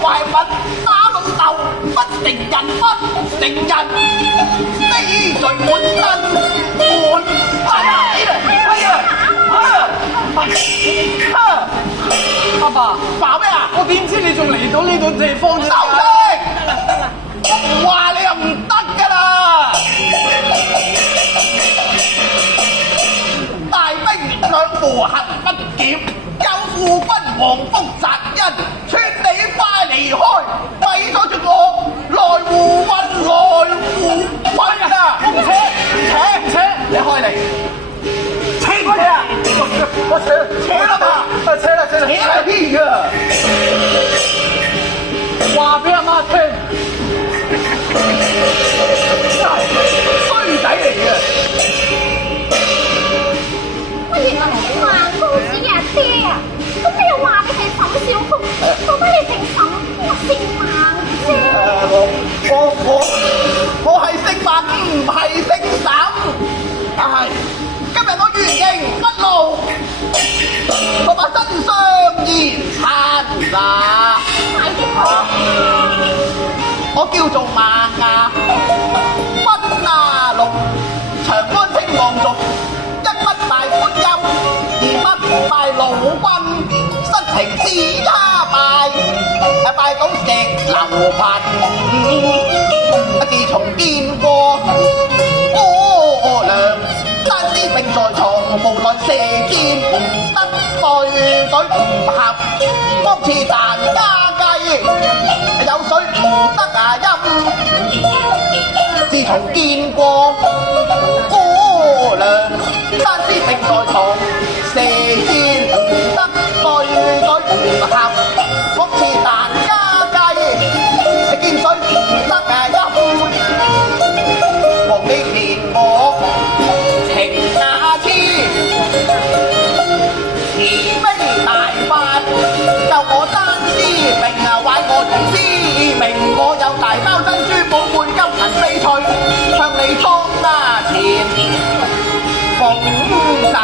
壞品，打老豆，不成人不成人，呢罪滿身滿阿爸，鬧咩啊？我點知你仲嚟到呢度地方啫？收聲！話你又唔得㗎啦！大兵兩扶行不檢，有負君王福殺恩，勸你快離開，咪阻住我來胡運來胡運啊！扯，你開嚟！扯佢啊！我扯啦嘛！扯啦！扯屁呀！話俾阿媽聽，衰仔嚟嘅！我原來係萬公子阿爹啊！咁你又話你係沈小福，到底你姓沈，我姓孟啫？我係姓孟，唔係姓沈。但係今日我原形不露，我把真相言參啦。我叫做孟亞，軍亞龍，長安稱王族，一不賣官音，二不賣老君，失平是他敗，敗到石榴貧。自從見過哥倆單絲並在床，無論射箭得對隊唔合，方似蛋加雞，有水唔得陰。自從見過哥倆單絲並在床，射箭得對隊唔合，方似蛋加雞，見水唔得陰。望你憐我情那痴，慈悲大法救我單絲並挽我同絲明，我有大包珍珠寶貝金銀翡翠向你蒼前奉贈